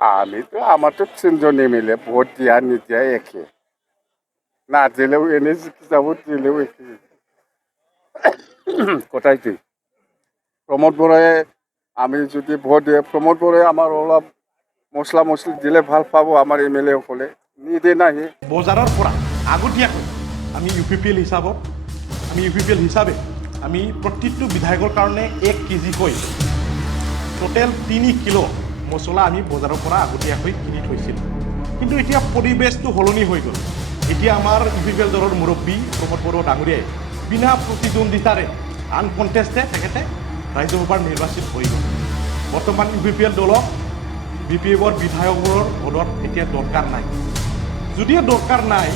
আমি তো আমার তো তিনজনে মিলে ভোট দিয়া নিদিয়া একে না দিলেও এনে জিতে যাবো দিলেও একে কোথায় তুই প্রমোদ বড়াই আমি যদি ভোট দিয়ে প্রমোদ বড়াই আমার অলপ মশলা মছলি দিলে ভাল পাব আমার MLA সকলে নিদে নাহি বজাৰৰ পৰা আগতীয়াকৈ আমি UPPL হিচাপত আমি প্ৰত্যেকটো বিধায়কৰ কাৰণে 1 কেজিকৈ টোটেল 3 কিলো মছলা আমি বজাৰৰ পৰা আগতীয়াকৈ কিনি থৈছিলোঁ কিন্তু এতিয়া পৰিৱেশটো সলনি হৈ গ'ল এতিয়া আমাৰ UPPL দলৰ মুৰব্বী প্ৰমোদ বড়ো ডাঙৰীয়াই বিনা প্ৰতিদ্বন্দ্বিতাৰে আনকণ্টেষ্টেড তেখেতে ৰাজ্যসভাৰ নিৰ্বাচিত হৈ গ'ল বৰ্তমান UPPL দলক BPFৰ বিধায়কবোৰৰ ভোটৰ এতিয়া দৰকাৰ নাই যদিও দৰকাৰ নাই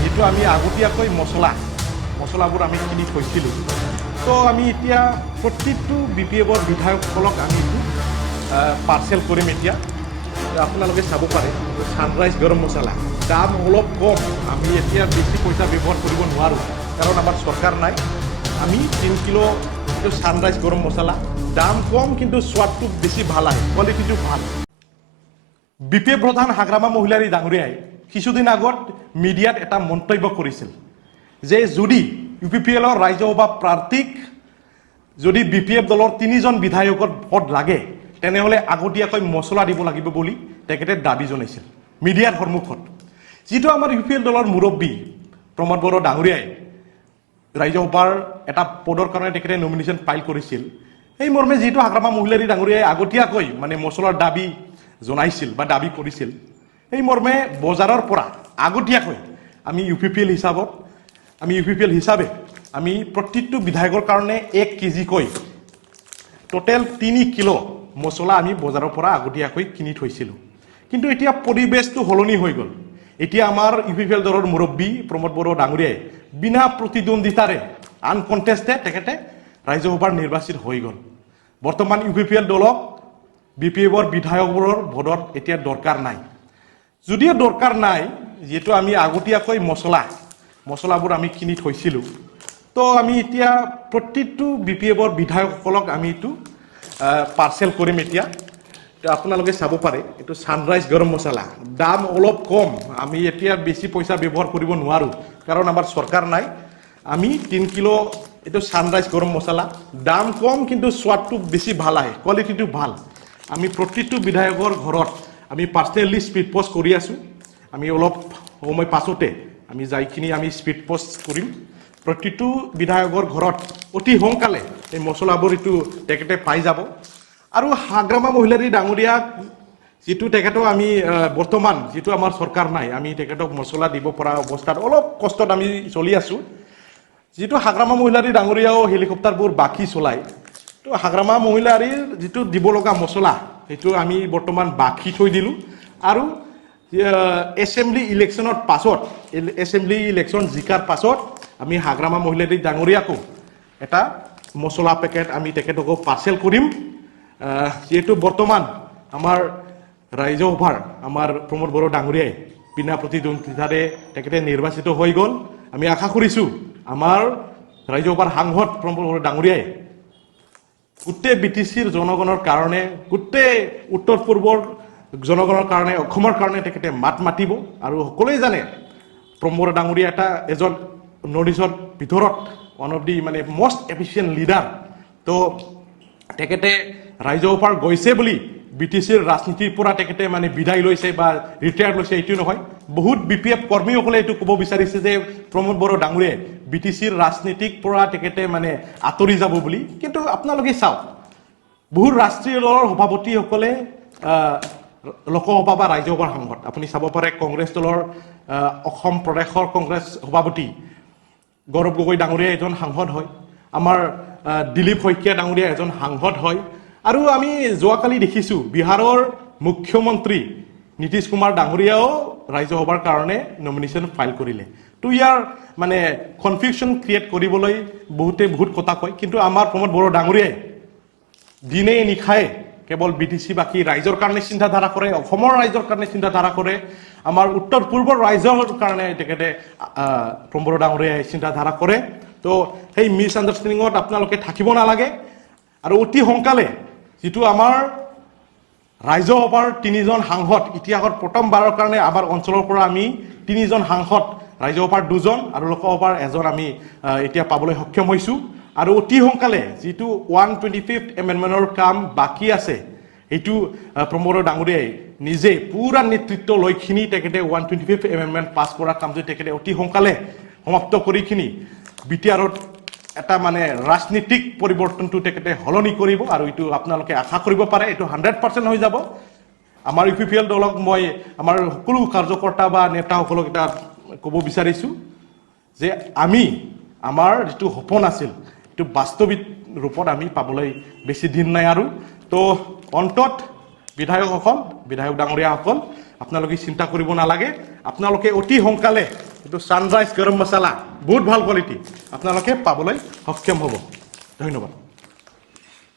যিটো আমি আগতীয়াকৈ মছলাবোৰ আমি কিনি থৈছিলোঁ তো আমি এতিয়া প্ৰত্যেকটো BPFৰ বিধায়কসকলক আমি এইটো পাৰ্চেল কৰিম এতিয়া আপোনালোকে চাব পাৰে ছানৰাইজ গৰম মছলা দাম অলপ কম আমি এতিয়া বেছি পইচা ব্যৱহাৰ কৰিব নোৱাৰোঁ কাৰণ আমাৰ চৰকাৰ নাই আমি 3 কিলো এইটো ছানৰাইজ গৰম মছলা দাম কম কিন্তু সোৱাদটো বেছি ভাল আহে কোৱালিটিটো ভাল BPF প্ৰধান হাগ্ৰামা মহিলাৰী ডাঙৰীয়াই কিছুদিন আগত মিডিয়াত এটা মন্তব্য কৰিছিল যে যদি UPPLৰ ৰাজ্যসভা প্ৰাৰ্থীক যদি BPF দলৰ 3জন বিধায়কৰ ভোট লাগে তেনেহ'লে আগতীয়াকৈ মছলা দিব লাগিব বুলি তেখেতে দাবী জনাইছিল মিডিয়াৰ সন্মুখত যিটো আমাৰ UPPL দলৰ মুৰব্বী প্ৰমোদ বড়ো ডাঙৰীয়াই ৰাজ্যসভাৰ এটা পদৰ কাৰণে তেখেতে নমিনেশ্যন ফাইল কৰিছিল এই মৰ্মে যিটো হাগ্ৰামা মহিলাৰী ডাঙৰীয়াই আগতীয়াকৈ মানে মছলাৰ দাবী জনাইছিল বা দাবী কৰিছিল এই মৰ্মে বজাৰৰ পৰা আগতীয়াকৈ আমি UPPL হিচাপে আমি প্ৰত্যেকটো বিধায়কৰ কাৰণে 1 কেজিকৈ টোটেল 3 কিলো মছলা আমি বজাৰৰ পৰা আগতীয়াকৈ কিনি থৈছিলোঁ কিন্তু এতিয়া পৰিৱেশটো সলনি হৈ গ'ল এতিয়া আমাৰ UPPL দলৰ মুৰব্বী প্ৰমোদ বড়ো ডাঙৰীয়াই বিনা প্ৰতিদ্বন্দ্বিতাৰে আনকণ্টেষ্টেড তেখেতে ৰাজ্যসভাৰ নিৰ্বাচিত হৈ গ'ল বৰ্তমান UPPL দলক BPFৰ বিধায়কবোৰৰ ভোটৰ এতিয়া দৰকাৰ নাই যদিও দৰকাৰ নাই যেটো আমি আগতীয়াকৈ মছলাবোৰ আমি কিনি থৈছিলোঁ তো আমি এতিয়া প্ৰত্যেকটো BPFৰ বিধায়কসকলক আমি এইটো পাৰ্চেল কৰিম এতিয়া আপোনালোকে চাব পাৰে এইটো ছানৰাইজ গৰম মছলা দাম অলপ কম আমি এতিয়া বেছি পইচা ব্যৱহাৰ কৰিব নোৱাৰোঁ কাৰণ আমাৰ চৰকাৰ নাই আমি 3 কিলো এইটো ছানৰাইজ গৰম মছলা দাম কম কিন্তু সোৱাদটো বেছি ভাল আহে কোৱালিটিটো ভাল আমি প্ৰত্যেকটো বিধায়কৰ ঘৰত আমি পাৰ্চনেলি স্পীড পোষ্ট কৰি আছোঁ আমি অলপ সময় পাছতে আমি যাইখিনি আমি স্পীড পোষ্ট কৰিম প্ৰত্যেকটো বিধায়কৰ ঘৰত অতি সোনকালে এই মছলাবোৰ এইটো তেখেতে পাই যাব আৰু হাগ্ৰামা মহিলাৰী ডাঙৰীয়াক যিটো তেখেতক আমি বৰ্তমান যিটো আমাৰ চৰকাৰ নাই আমি তেখেতক মছলা দিব পৰা অৱস্থাত অলপ কষ্টত আমি চলি আছোঁ যিটো হাগ্ৰামা মহিলাৰী ডাঙৰীয়াও হেলিকপ্টাৰবোৰ বাকি চলায় তো হাগ্ৰামা মহিলাৰীৰ যিটো দিব লগা মছলা সেইটো আমি বৰ্তমান বাকি থৈ দিলোঁ আৰু এছেম্বলি ইলেকশ্যন জিকাৰ পাছত আমি হাগ্ৰামা মহিলাৰী ডাঙৰীয়াকো এটা মছলা পেকেট আমি তেখেতকো পাৰ্চেল কৰিম যিহেতু বৰ্তমান আমাৰ ৰাজ্যসভাৰ আমাৰ প্ৰমোদ বড়ো ডাঙৰীয়াই বিনা প্ৰতিদ্বন্দ্বিতাৰে তেখেতে নিৰ্বাচিত হৈ গ'ল আমি আশা কৰিছোঁ আমাৰ ৰাজ্যসভাৰ সাংসদ প্ৰমোদ বড়ো ডাঙৰীয়াই গোটেই BTCৰ জনগণৰ কাৰণে গোটেই উত্তৰ পূৰ্বৰ জনগণৰ কাৰণে অসমৰ কাৰণে তেখেতে মাত মাতিব আৰু সকলোৱে জানে প্ৰমোদ বড়ো ডাঙৰীয়া এজন নৰ্থ ইষ্টৰ ভিতৰত ওৱান অফ দি মানে মষ্ট এফিচিয়েণ্ট লিডাৰ তো তেখেতে ৰাজ্যসভাৰ গৈছে বুলি BTCৰ ৰাজনীতিৰ পৰা তেখেতে মানে বিদায় লৈছে বা ৰিটায়াৰ লৈছে এইটো নহয় বহুত BPF কৰ্মীসকলে এইটো ক'ব বিচাৰিছে যে প্ৰমোদ বড়ো ডাঙৰীয়াই BTCৰ ৰাজনীতিক পৰা তেখেতে মানে আঁতৰি যাব বুলি কিন্তু আপোনালোকে চাওক বহুত ৰাষ্ট্ৰীয় দলৰ সভাপতিসকলে লোকসভা বা ৰাজ্যসভাৰ সাংসদ আপুনি চাব পাৰে কংগ্ৰেছ দলৰ অসম প্ৰদেশৰ কংগ্ৰেছ সভাপতি গৌৰৱ গগৈ ডাঙৰীয়া এজন সাংসদ হয় আমাৰ দিলীপ শইকীয়া ডাঙৰীয়া এজন সাংসদ হয় আৰু আমি যোৱাকালি দেখিছোঁ বিহাৰৰ মুখ্যমন্ত্ৰী নীতিশ কুমাৰ ডাঙৰীয়াও ৰাজ্যসভাৰ কাৰণে নমিনেশ্যন ফাইল কৰিলে তো ইয়াৰ মানে কনফিউজন ক্ৰিয়েট কৰিবলৈ বহুত কথা কয় কিন্তু আমাৰ প্ৰমোদ বড়ো ডাঙৰীয়াই দিনে নিশায়ে কেৱল BTC বাকী ৰাইজৰ কাৰণে চিন্তাধাৰা কৰে অসমৰ ৰাইজৰ কাৰণে চিন্তাধাৰা কৰে আমাৰ উত্তৰ পূৰ্বৰ ৰাইজৰ কাৰণে তেখেতে প্ৰমোদ বড়ো ডাঙৰীয়াই চিন্তাধাৰা কৰে তো সেই মিছ আণ্ডাৰষ্টেণ্ডিঙত আপোনালোকে থাকিব নালাগে আৰু অতি সোনকালে যিটো আমাৰ ৰাজ্যসভাৰ 3জন সাংসদ ইতিহাসত প্ৰথমবাৰৰ কাৰণে আমাৰ অঞ্চলৰ পৰা আমি 3জন সাংসদ ৰাজ্যসভাৰ 2জন আৰু লোকসভাৰ 1জন আমি এতিয়া পাবলৈ সক্ষম হৈছোঁ আৰু অতি সোনকালে যিটো 125th এমেণ্ডমেণ্টৰ কাম বাকী আছে এইটো প্ৰমোদ ডাঙৰীয়াই নিজে পুৰা নেতৃত্ব লৈখিনি তেখেতে 125th এমেণ্ডমেণ্ট পাছ কৰাৰ কামটো তেখেতে অতি সোনকালে সমাপ্ত কৰিখিনি বিটিআৰত এটা মানে ৰাজনীতিক পৰিৱৰ্তনটো তেখেতে সলনি কৰিব আৰু এইটো আপোনালোকে আশা কৰিব পাৰে এইটো 100% হৈ যাব আমাৰ ইউপিপিএল দলক মই আমাৰ সকলো কাৰ্যকৰ্তা বা নেতাসকলক এটা ক'ব বিচাৰিছোঁ যে আমি আমাৰ যিটো সপোন আছিল এইটো বাস্তৱিক ৰূপত আমি পাবলৈ বেছি দিন নাই আৰু তো অন্তত বিধায়কসকল বিধায়ক ডাঙৰীয়াসকল আপোনালোকে চিন্তা কৰিব নালাগে আপোনালোকে অতি সোনকালে এইটো ছানৰাইজ গৰম মছলা বহুত ভাল কোৱালিটি আপোনালোকে পাবলৈ সক্ষম হ'ব ধন্যবাদ